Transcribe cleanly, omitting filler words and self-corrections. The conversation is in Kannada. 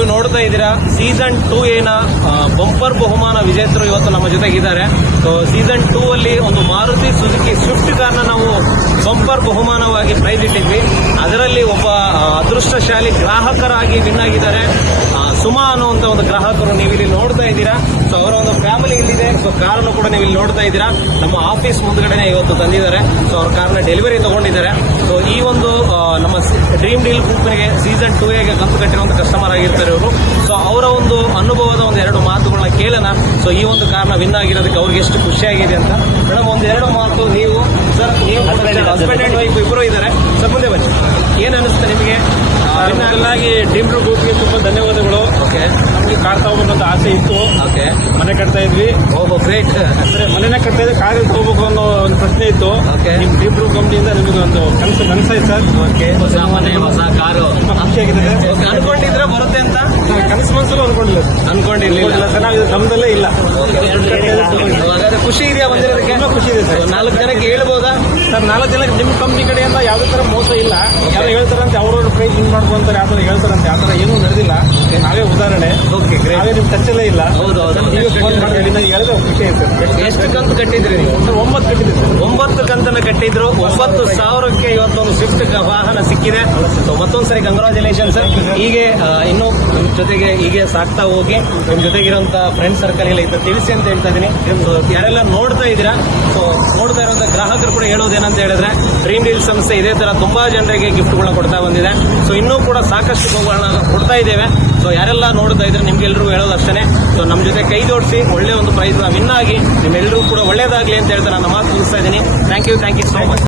ನೀವು ನೋಡ್ತಾ ಇದ್ದೀರಾ ಸೀಸನ್ 2A ನ ಬಂಪರ್ ಬಹುಮಾನ ವಿಜೇತರು ಇವತ್ತು ನಮ್ಮ ಜೊತೆಗಿದ್ದಾರೆ. ಸೊ ಸೀಸನ್ 2 ಅಲ್ಲಿ ಒಂದು ಮಾರುತಿ ಸುಜುಕಿ ಸ್ವಿಫ್ಟ್ ಕಾರ್ನ ನಾವು ಬಂಪರ್ ಬಹುಮಾನವಾಗಿ ಪ್ರೈಸ್ ಇಟ್ಟಿದ್ವಿ. ಅದರಲ್ಲಿ ಒಬ್ಬ ಅದೃಷ್ಟಶಾಲಿ ಗ್ರಾಹಕರಾಗಿ ವಿನ್ ಆಗಿದ್ದಾರೆ. ಸುಮಾ ಅನ್ನುವಂತ ಒಂದು ಗ್ರಾಹಕರು ನೀವು ಇಲ್ಲಿ ನೋಡ್ತಾ ಇದ್ದೀರಾ. ಸೊ ಅವರ ಒಂದು ಫ್ಯಾಮಿಲಿ ಇಲ್ಲಿದೆ. ಸೊ ಕಾರನ್ನು ಕೂಡ ನೀವು ಇಲ್ಲಿ ನೋಡ್ತಾ ಇದ್ದೀರಾ. ನಮ್ಮ ಆಫೀಸ್ ಮುಂದ್ಗಡೆನೆ ಇವತ್ತು ತಂದಿದ್ದಾರೆ. ಸೊ ಅವ್ರ ಕಾರ್ನ ಡೆಲಿವರಿ ತಗೊಂಡಿದ್ದಾರೆ. ಸೊ ಈ ಒಂದು ನಮ್ಮ ಡ್ರೀಮ್ ಡೀಲ್ ಗ್ರೂಪ್ಗೆ ಸೀಸನ್ 2Aಗೆ ಕಂತು ಕಟ್ಟಿರುವಂತ ಕಸ್ಟಮರ್ ಆಗಿರ್ತಾರೆ ಇವರು. ಸೊ ಅವರ ಒಂದು ಅನುಭವದ ಒಂದು 2 ಮಾತುಗಳನ್ನ ಕೇಳೋಣ. ಸೊ ಈ ಒಂದು ಕಾರ್ನ ವಿನ್ ಆಗಿರೋದಕ್ಕೆ ಅವ್ರಿಗೆ ಎಷ್ಟು ಖುಷಿಯಾಗಿದೆ ಅಂತ. ಮೇಡಮ್, ಒಂದು 2 ಮಾತು ನೀವು ಸರ್, ನೀವು ಹಸ್ಬೆಂಡ್ ಅಂಡ್ ವೈಫ್ ಇಬ್ಬರು ಇದ್ದಾರೆ. ಸರ್ ಮುಂದೆ ಬನ್ನಿ, ಏನ್ ಅನಿಸುತ್ತೆ ನಿಮಗೆ? ಮೊದಲಾಗಿ ಡ್ರೀಮ್ ಗ್ರೂಪ್ಗೆ ತುಂಬಾ ಧನ್ಯವಾದಗಳು. ಓಕೆ, ನಮ್ಗೆ ಕಾರ್ ತಗೋಬೇಕಂತ ಆಸೆ ಇತ್ತು. ಓಕೆ, ಮನೆ ಕಟ್ತಾ ಇದ್ವಿ. ಓಹೋ ಗ್ರೇಟ್. ಮನೆನೇ ಕಟ್ತಾ ಇದ್ರೆ ಕಾರ್ ತಗೋಬೇಕು ಅನ್ನೋ ಒಂದು ಪ್ರಶ್ನೆ ಇತ್ತು. ಓಕೆ, ನಿಮ್ ಡ್ರೀಮ್ ಗ್ರೂಪ್ ಕಂಪ್ನಿಯಿಂದ ನಿಮಗೆ ಒಂದು ಕನಸಾಯ್ತು ಸರ್. ಓಕೆ, ಹೊಸ ಮನೆ ಹೊಸ ಕಾರು ತುಂಬಾ ಖುಷಿಯಾಗಿದೆ. ಅನ್ಕೊಂಡಿದ್ರೆ ಬರುತ್ತೆ ಅಂತ ಕನಸು ಮನಸ್ಸಲ್ಲೂ ಅನ್ಕೊಂಡಿರ್ಲಿಲ್ಲ. ಚೆನ್ನಾಗಿದೆ, ನಮ್ದಲ್ಲೇ ಇಲ್ಲ. ಹಾಗಾದ್ರೆ ಖುಷಿ ಇದೆಯಾ ಬಂದಿರೋದಕ್ಕೆ? ತುಂಬಾ ಖುಷಿ ಇದೆ ಸರ್. 4 ಜನಕ್ಕೆ ಹೇಳ್ಬೋದಾ ಸರ್? 4 ಜನಕ್ಕೆ ನಿಮ್ಮ ಕಂಪ್ನಿ ಕಡೆಯಿಂದ ಯಾವುದೇ ತರ ಮೋಸ ಇಲ್ಲ. ಯಾರು ಹೇಳ್ತಾರಂತೆ ಅವ್ರವ್ರ ಪ್ರೈಸ್ ಹಿಂಗ್ ಮಾಡ್ಕೊಂತಾರೆ, ಯಾವ ತರ ಹೇಳ್ತಾರಂತೆ ಆ ತರ ಏನೂ ನಡೆದಿಲ್ಲ. ನಾವೇ ಉದಾಹರಣೆ. ಓಕೆ, ನಾವೇ ನಿಮ್ ಟಚ್ಚಲ್ಲೇ ಇಲ್ಲ. ಹೌದು. ನೀವೇ ಫೋನ್ ಮಾಡಿ ಹೇಳಿದ್ರೆ ಖುಷಿ ಆಯ್ತು. ಎಷ್ಟು ಕಂತು ಕಟ್ಟಿದ್ರಿ ನೀವು? Sir 9 ಕಟ್ಟಿದ್ವಿ sir. 9 ಕಂತನ್ನ ಕಟ್ಟಿದ್ರು. 9,000ಕ್ಕೆ ಇವತ್ತೊಂದು ಸ್ವಿಫ್ಟ್ ವಾಹನ ಸಿಕ್ಕಿದೆ. ಸೊ ಮತ್ತೊಂದ್ಸರಿ ಕಂಗ್ರಾಚುಲೇಷನ್ ಸರ್. ಹೀಗೆ ಇನ್ನೂ ನಿಮ್ ಜೊತೆಗೆ ಹೀಗೆ ಸಾಕ್ತಾ ಹೋಗಿ ನಿಮ್ ಜೊತೆಗಿರುವಂತ ಫ್ರೆಂಡ್ ಸರ್ಕಲ್ ಎಲ್ಲ ಇದ್ದು ತಿಳಿಸಿ ಅಂತ ಹೇಳ್ತಾ ಇದೀನಿ. ಸೊ ಯಾರೆಲ್ಲ ನೋಡ್ತಾ ಇದ್ದೀರಾ, ಸೊ ನೋಡ್ತಾ ಇರುವಂತ ಗ್ರಾಹಕರು ಕೂಡ ಹೇಳೋದೇನಂತ ಹೇಳಿದ್ರೆ, ಡ್ರೀಮ್ ಡೀಲ್ ಸಂಸ್ಥೆ ಇದೇ ತರ ತುಂಬಾ ಜನರಿಗೆ ಗಿಫ್ಟ್ಗಳನ್ನ ಕೊಡ್ತಾ ಬಂದಿದೆ. ಸೊ ಇನ್ನೂ ಕೂಡ ಸಾಕಷ್ಟು ಬಹುಗಳನ್ನ ಕೊಡ್ತಾ ಇದ್ದೇವೆ. ಸೊ ಯಾರೆಲ್ಲ ನೋಡ್ತಾ ಇದ್ರೆ ನಿಮ್ಗೆಲ್ಲರೂ ಹೇಳೋದು ಅಷ್ಟೇ. ಸೊ ನಮ್ಮ ಜೊತೆ ಕೈ ಜೋಡಿಸಿ ಒಳ್ಳೆ ಒಂದು ಪ್ರೈಸ್ ವಿನ್ ಆಗಿ ನಿಮ್ಮೆಲ್ಲರೂ ಕೂಡ ಒಳ್ಳೇದಾಗ್ಲಿ ಅಂತ ಹೇಳ್ತಾ ನನ್ನ ಮಾತು ಮುಗಿಸ್ತಾ ಇದ್ದೀನಿ. Thank you so much.